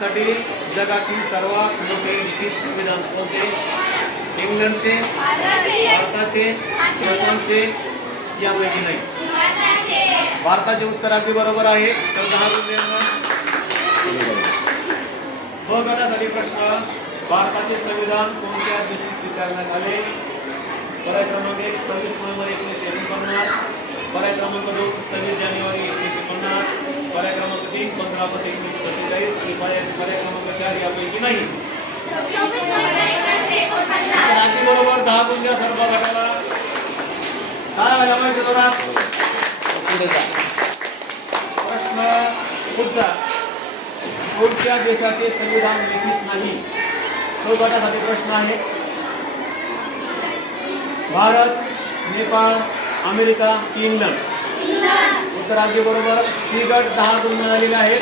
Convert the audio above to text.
साठी जगातील सर्वात मोठे लिखित संविधान कोणते? इंग्लंडचे, भारताचे, जपानचे, यापैकी नाही. भारताचे उत्तर अगदी बरोबर आहे. तर 10 गुण. ब गटासाठी प्रश्न. भारताचे संविधान कोणत्या दिवशी स्वीकारण्यात आले? पर्याय क्रमांक 1 26 नोव्हेंबर 1949, पर्याय क्रमांक 2 26 जानेवारी 1950, पर्याय क्रमांक 3 15 ऑगस्ट 1947 आणि पर्याय क्रमांक 4 यापैकी नाही. अगदी बरोबर. 10 गुण द्या सर्व गटाला. काय व्हायला पाहिजे जोरात? प्रश्न पुढचा. कोणत्या देशाचे संविधान लिखित नाही? तो गटासाठी प्रश्न आहे. भारत, नेपाळ, अमेरिका की इंग्लंड? उत्तर अगदी बरोबर. सी गट 10 गुण मिळालेले आहेत.